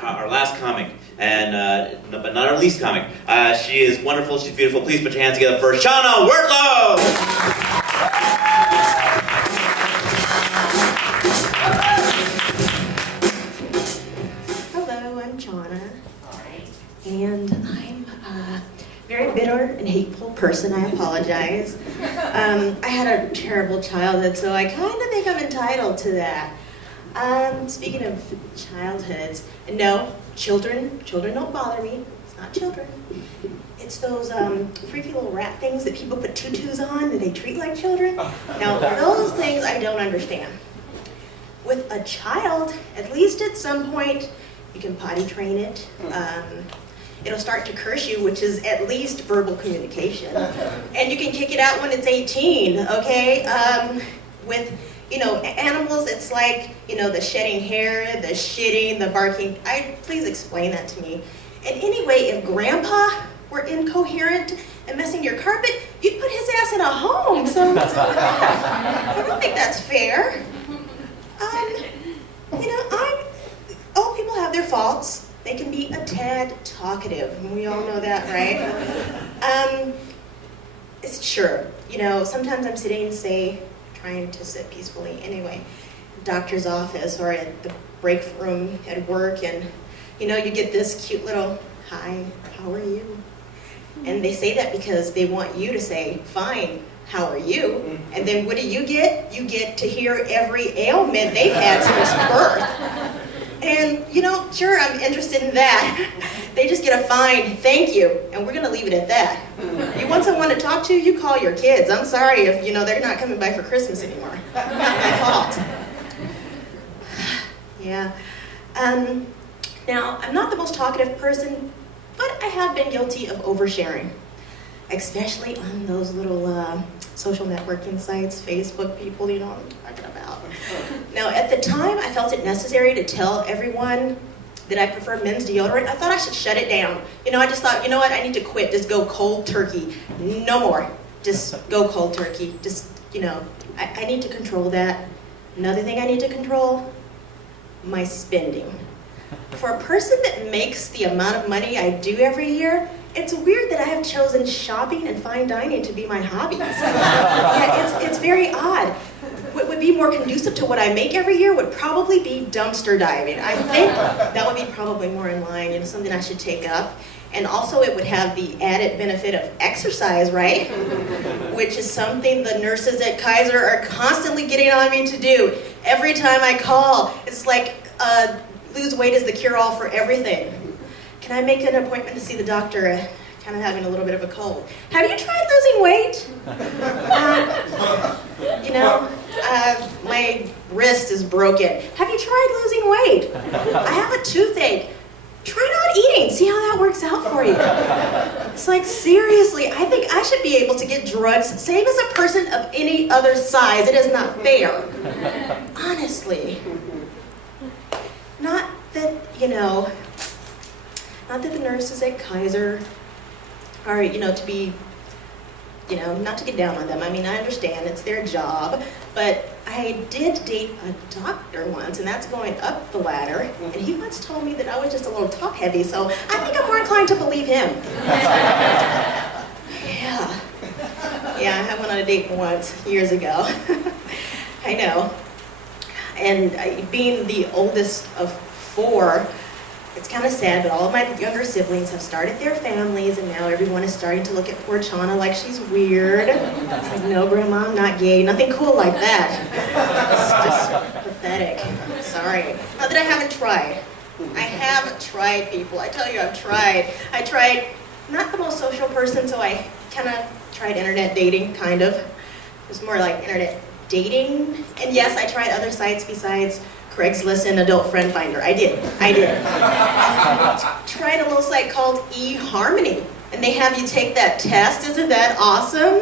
our last comic, and but not our least comic. She is wonderful, she's beautiful. Please put your hands together for Chauna Wurtlow! Hello, I'm Chauna. And I'm a very bitter and hateful person. I apologize. I had a terrible childhood, so I kind of think I'm entitled to that. Speaking of childhoods, and no, children don't bother me. It's not children. It's those freaky little rat things that people put tutus on that they treat like children. Now, those things I don't understand. With a child, at least at some point, you can potty train it. It'll start to curse you, which is at least verbal communication. And you can kick it out when it's 18, okay? With, animals, it's like, the shedding hair, the shitting, the barking. Please explain that to me. And anyway, if Grandpa were incoherent and messing your carpet, you'd put his ass in a home. So I don't think that's fair. Old people have their faults. They can be a tad talkative, and we all know that, right? Sure, sometimes I'm sitting, trying to sit peacefully anyway, doctor's office or at the break room at work, and you get this cute little, "Hi, how are you?" And they say that because they want you to say, "Fine, how are you?" And then what do? You get to hear every ailment they've had since birth. And, sure, I'm interested in that. They just get a fine, "Thank you," and we're going to leave it at that. You want someone to talk to, you call your kids. I'm sorry if, they're not coming by for Christmas anymore. Not my fault. Yeah. Now, I'm not the most talkative person, but I have been guilty of oversharing, especially on those little social networking sites, Facebook people, you know what I'm talking about. Now, at the time, I felt it necessary to tell everyone that I prefer men's deodorant. I thought I should shut it down. I just thought, what, I need to quit, just go cold turkey. No more, just go cold turkey. Just, I need to control that. Another thing I need to control, my spending. For a person that makes the amount of money I do every year, it's weird that I have chosen shopping and fine dining to be my hobbies. Yeah, it's very odd. What would be more conducive to what I make every year would probably be dumpster diving. I think that would be probably more in line, something I should take up. And also it would have the added benefit of exercise, right? Which is something the nurses at Kaiser are constantly getting on me to do. Every time I call, it's like, lose weight is the cure-all for everything. Can I make an appointment to see the doctor? Kind of having a little bit of a cold. Have you tried losing weight? My wrist is broken. Have you tried losing weight? I have a toothache. Try not eating. See how that works out for you. It's like, seriously, I think I should be able to get drugs same as a person of any other size. It is not fair. Honestly. Not that the nurses at Kaiser are, to be, not to get down on them. I mean, I understand it's their job, but I did date a doctor once, and that's going up the ladder, and he once told me that I was just a little top heavy, so I think I'm more inclined to believe him. Yeah, I went on a date once, years ago. I know. And being the oldest of 4, it's kind of sad, but all of my younger siblings have started their families, and now everyone is starting to look at poor Chauna like she's weird. It's like, no, Grandma, I'm not gay. Nothing cool like that. It's just pathetic. Sorry. Not that I haven't tried. I have tried, people. I tell you, I've tried. I tried, not the most social person, so I kind of tried internet dating, kind of. It was more like internet dating. And yes, I tried other sites besides Craigslist and Adult Friend Finder. I did. Tried a little site called eHarmony, and they have you take that test. Isn't that awesome?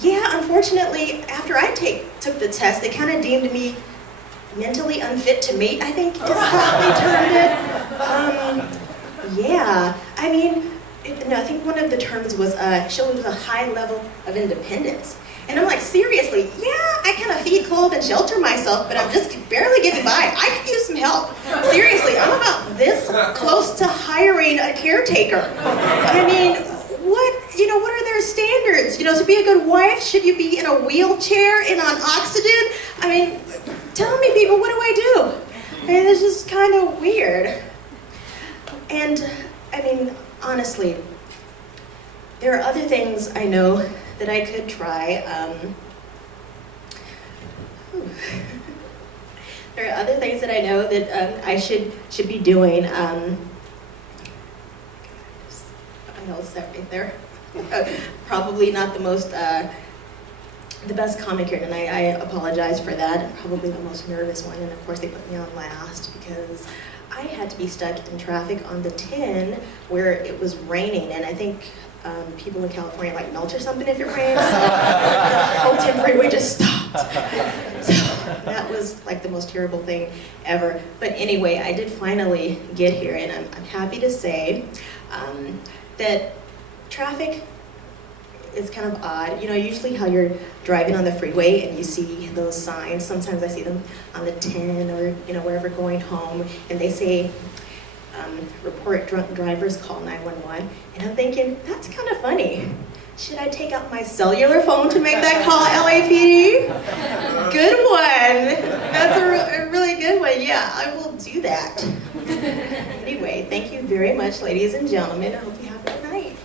Yeah, unfortunately, after I took the test, they kind of deemed me mentally unfit to mate, I think is how they termed it. Yeah, I mean, I think one of the terms was showing a high level of independence. And I'm like, seriously, yeah, I kind of feed, clothe, and shelter myself, but I'm just barely getting by. I could use some help. Seriously, I'm close to hiring a caretaker. I mean, what are their standards? To be a good wife, should you be in a wheelchair and on oxygen? I mean, tell me, people, what do I do? I mean, this is kind of weird. And, I mean, honestly, there are other things I know that I could try. There are other things that I know that I should be doing. I noticed that right there. Probably not the best comic here, and I apologize for that. Probably the most nervous one, and of course they put me on last because I had to be stuck in traffic on the 10 where it was raining, and I think people in California like melt or something if it rains. So the whole 10 freeway just stopped. So that was like the most terrible thing ever. But anyway, I did finally get here, and I'm happy to say that traffic is kind of odd. Usually how you're driving on the freeway and you see those signs, sometimes I see them on the 10 or, wherever going home, and they say, report drunk drivers, call 911. And I'm thinking, that's kind of funny. Should I take out my cellular phone to make that call, LAPD? Good one. That's a really good one. Yeah, I will do that. Anyway, thank you very much, ladies and gentlemen. I hope you have a good night.